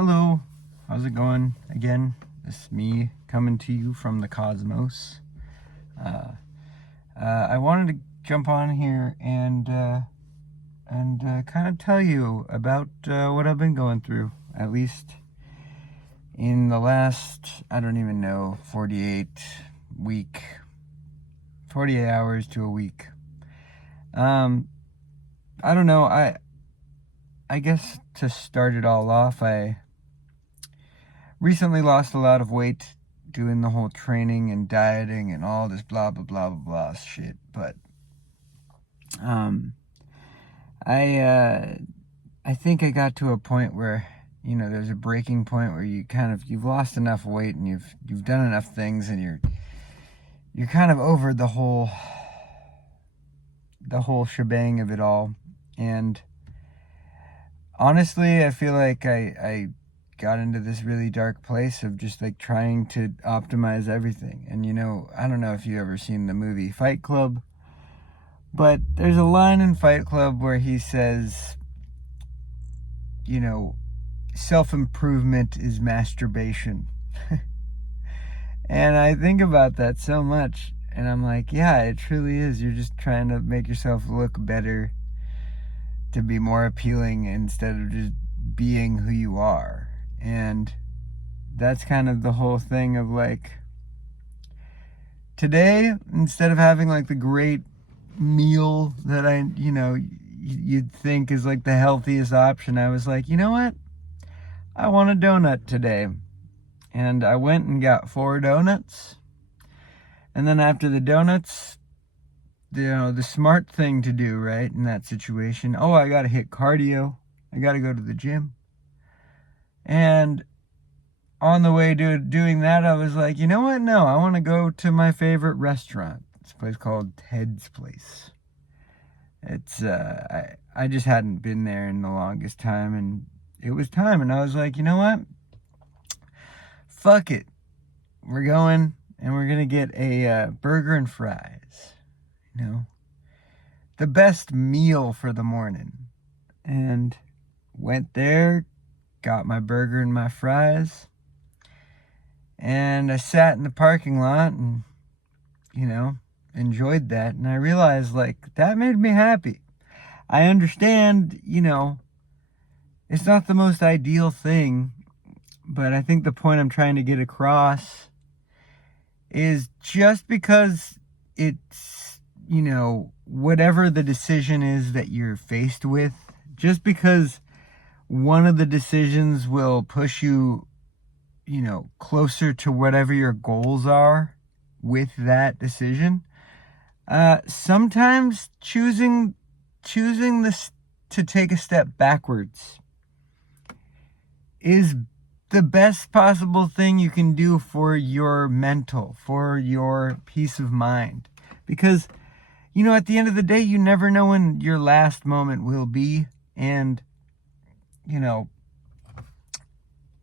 Hello, how's it going? Again, this is me coming to you from the cosmos. I wanted to jump on here and kind of tell you about what I've been going through, at least in the last, I don't even know, 48 hours to a week. I don't know, I guess to start it all off, I recently lost a lot of weight doing the whole training and dieting and all this blah blah blah blah blah shit. But I think I got to a point where, there's a breaking point where you've lost enough weight and you've done enough things and you're kind of over the whole shebang of it all. And honestly, I feel like I got into this really dark place of just like trying to optimize everything. And I don't know if you've ever seen the movie Fight Club, but there's a line in Fight Club where he says, self-improvement is masturbation. And I think about that so much, and I'm like, yeah, it truly is. You're just trying to make yourself look better, to be more appealing instead of just being who you are. And that's kind of the whole thing of like, today, instead of having like the great meal that you'd think is like the healthiest option, I was like, you know what? I want a donut today. And I went and got 4 donuts. And then after the donuts, the smart thing to do, right, in that situation, I got to hit cardio. I got to go to the gym. And on the way to doing that, I was like, you know what? No, I want to go to my favorite restaurant. It's a place called Ted's Place. It's, I just hadn't been there in the longest time, and it was time. And I was like, you know what? Fuck it. We're going, and we're going to get a burger and fries. The best meal for the morning. And went there, got my burger and my fries, and I sat in the parking lot and, enjoyed that. And I realized, like, that made me happy. I understand, it's not the most ideal thing, but I think the point I'm trying to get across is just because it's, whatever the decision is that you're faced with, just because one of the decisions will push you, closer to whatever your goals are with that decision. Sometimes choosing this to take a step backwards is the best possible thing you can do for your for your peace of mind. Because, at the end of the day, you never know when your last moment will be. And,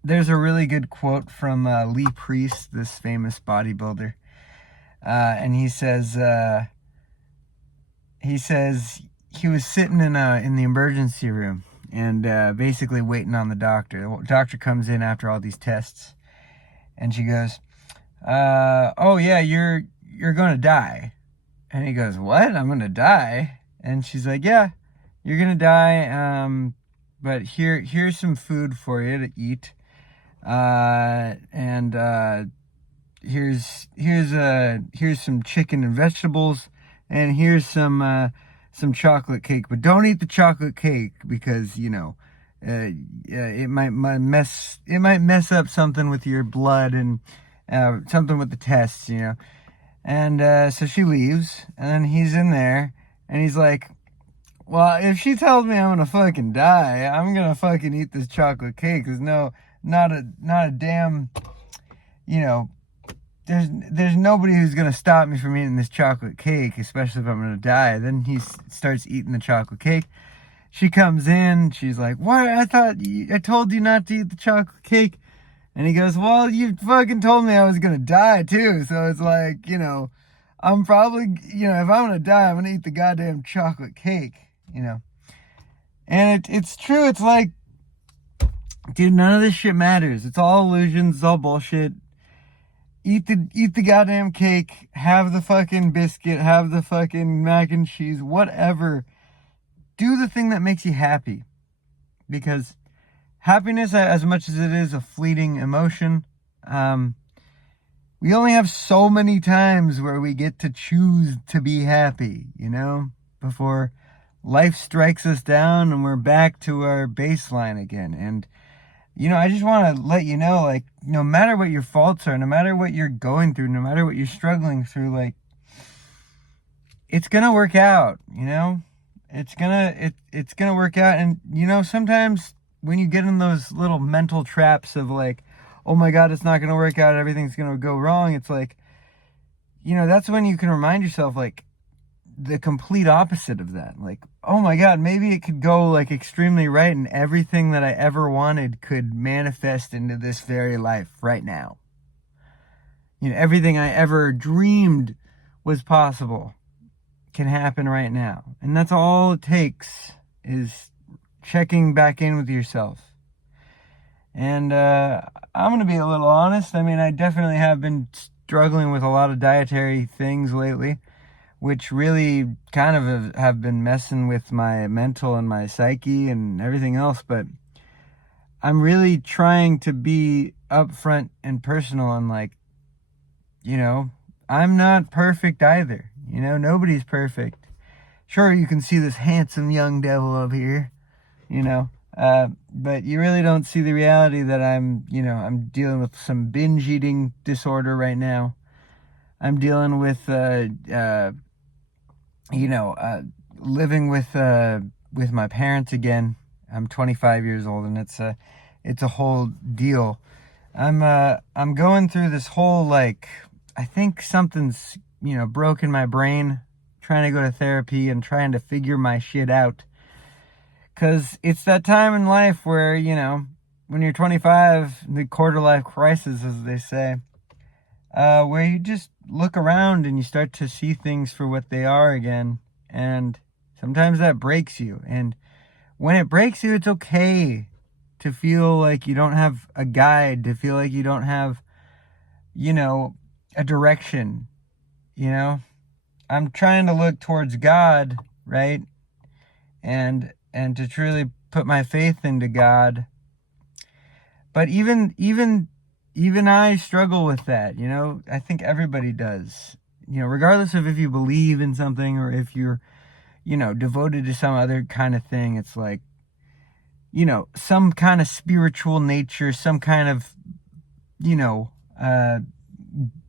there's a really good quote from Lee Priest, this famous bodybuilder. And he says he was sitting in the emergency room and basically waiting on the doctor. The doctor comes in after all these tests, and she goes, "Oh yeah, you're going to die." And he goes, "What? I'm going to die?" And she's like, "Yeah, you're going to die. But here's some food for you to eat. Here's some chicken and vegetables, and here's some chocolate cake. But don't eat the chocolate cake because it might mess up something with your blood and something with the tests, And so she leaves, and then he's in there, and he's like, well, if she tells me I'm gonna fucking die, I'm gonna fucking eat this chocolate cake. There's not a damn, there's nobody who's gonna stop me from eating this chocolate cake, especially if I'm gonna die. Then he starts eating the chocolate cake. She comes in, she's like, what? I told you not to eat the chocolate cake. And he goes, well, you fucking told me I was gonna die too. So it's like, I'm probably, if I'm gonna die, I'm gonna eat the goddamn chocolate cake, And it's true. It's like, Dude, none of this shit matters. It's all illusions. It's all bullshit. Eat the goddamn cake. Have the fucking biscuit. Have the fucking mac and cheese. Whatever. Do the thing that makes you happy. Because happiness, as much as it is a fleeting emotion, we only have so many times where we get to choose to be happy, before life strikes us down and we're back to our baseline again. And I just want to let you know, like, no matter what your faults are, no matter what you're going through, no matter what you're struggling through, like, it's gonna work out. It's gonna work out. And sometimes when you get in those little mental traps of like, oh my God, it's not gonna work out, everything's gonna go wrong, it's like, that's when you can remind yourself, like, the complete opposite of that. Like, oh my God, maybe it could go like extremely right and everything that I ever wanted could manifest into this very life right now. Everything I ever dreamed was possible can happen right now. And that's all it takes, is checking back in with yourself. And I'm going to be a little honest. I mean, I definitely have been struggling with a lot of dietary things lately, which really kind of have been messing with my mental and my psyche and everything else. But I'm really trying to be upfront and personal and like, I'm not perfect either. Nobody's perfect. Sure, you can see this handsome young devil up here, but you really don't see the reality that I'm dealing with some binge eating disorder right now. I'm dealing with, living with my parents again. I'm 25 years old, and it's a whole deal. I'm going through this whole, like, I think something's broken my brain, trying to go to therapy and trying to figure my shit out. Because it's that time in life where, when you're 25, the quarter life crisis, as they say, where you just look around and you start to see things for what they are again. And sometimes that breaks you. And when it breaks you, it's okay to feel like you don't have a guide, to feel like you don't have, a direction. I'm trying to look towards God, right? And to truly put my faith into God. But even I struggle with that, I think everybody does. Regardless of if you believe in something or if you're, devoted to some other kind of thing, it's like, some kind of spiritual nature, some kind of,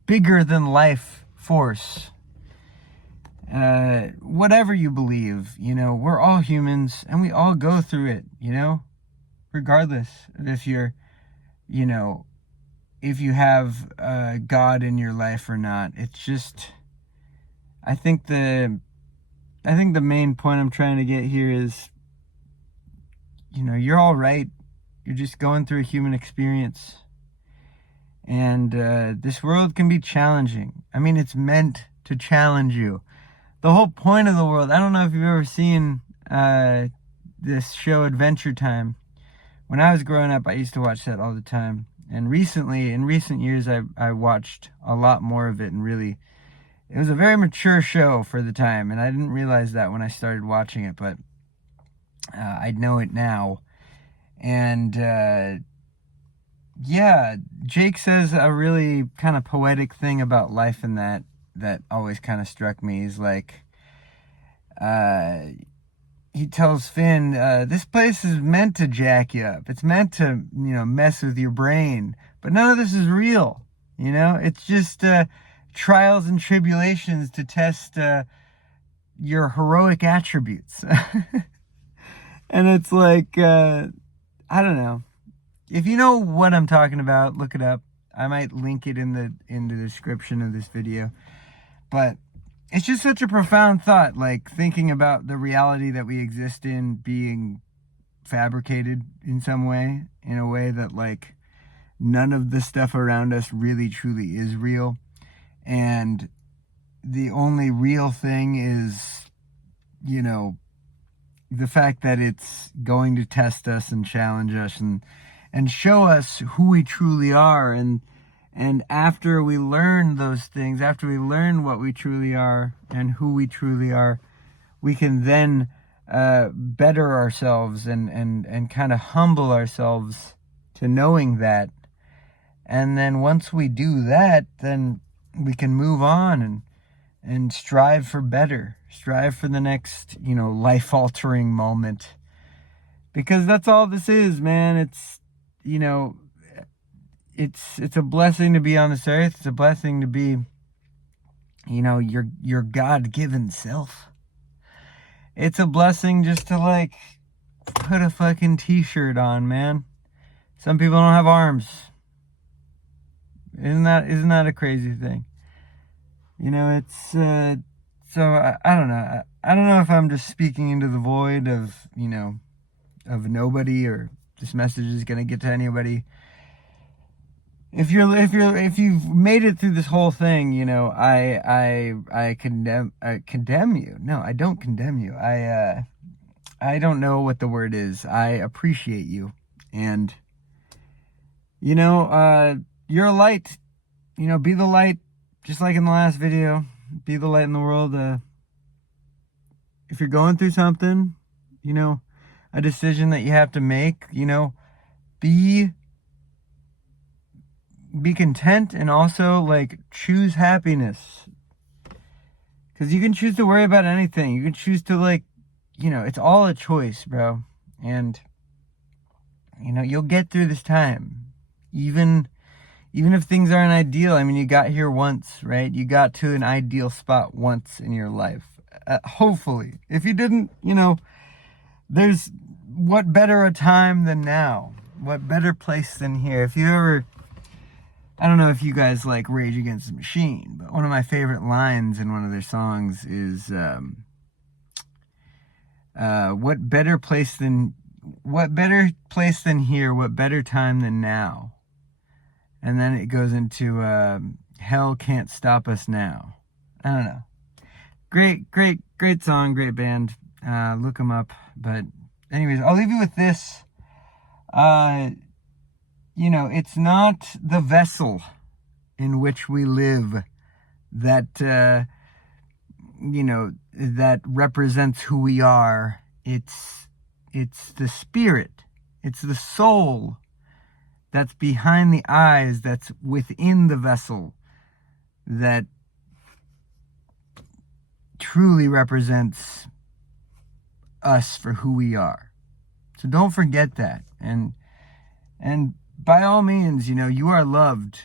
bigger than life force. Whatever you believe, we're all humans and we all go through it, regardless of if you're, if you have God in your life or not. It's just, I think the main point I'm trying to get here is, you're all right. You're just going through a human experience. And this world can be challenging. I mean, it's meant to challenge you. The whole point of the world, I don't know if you've ever seen this show Adventure Time. When I was growing up, I used to watch that all the time. And recently, in recent years, I watched a lot more of it, and really, it was a very mature show for the time, and I didn't realize that when I started watching it, but I know it now. And yeah, Jake says a really kind of poetic thing about life in that always kind of struck me. He's like, he tells Finn, this place is meant to jack you up. It's meant to, mess with your brain. But none of this is real. It's just trials and tribulations to test your heroic attributes. And it's like, I don't know. If you know what I'm talking about, look it up. I might link it in the description of this video. But it's just such a profound thought, like thinking about the reality that we exist in being fabricated in some way, in a way that like none of the stuff around us really truly is real. And the only real thing is, the fact that it's going to test us and challenge us and and show us who we truly are. And after we learn those things, after we learn what we truly are and who we truly are, we can then better ourselves and kind of humble ourselves to knowing that. And then once we do that, then we can move on and strive for better, strive for the next, life-altering moment. Because that's all this is, man. It's, it's a blessing to be on this earth. It's a blessing to be, your God-given self. It's a blessing just to, like, put a fucking t-shirt on, man. Some people don't have arms. Isn't that a crazy thing? It's, so I don't know. I don't know if I'm just speaking into the void of, of nobody, or this message is going to get to anybody. If you've made it through this whole thing, I condemn you. No, I don't condemn you. I don't know what the word is. I appreciate you. And, you're a light. Be the light, just like in the last video. Be the light in the world. If you're going through something, a decision that you have to make, be content, and also, like, choose happiness. Because you can choose to worry about anything. You can choose to, like, it's all a choice, bro. And, you'll get through this time. Even if things aren't ideal. I mean, you got here once, right? You got to an ideal spot once in your life. Hopefully. If you didn't, there's what better a time than now? What better place than here? If you ever, I don't know if you guys like Rage Against the Machine, but one of my favorite lines in one of their songs is, what better place than here? What better time than now? And then it goes into, hell can't stop us now. I don't know. Great song, great band. Look them up. But anyways, I'll leave you with this. It's not the vessel in which we live that, that represents who we are. It's the spirit. It's the soul that's behind the eyes, that's within the vessel, that truly represents us for who we are. So don't forget that. And by all means, you are loved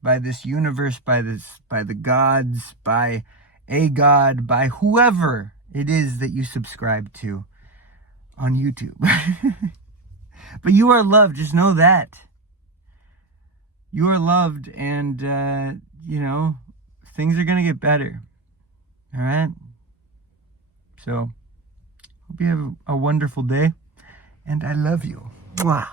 by this universe, by the gods, by a god, by whoever it is that you subscribe to on YouTube. But you are loved. Just know that. You are loved, and, things are going to get better. All right? So, hope you have a wonderful day, and I love you. Mwah.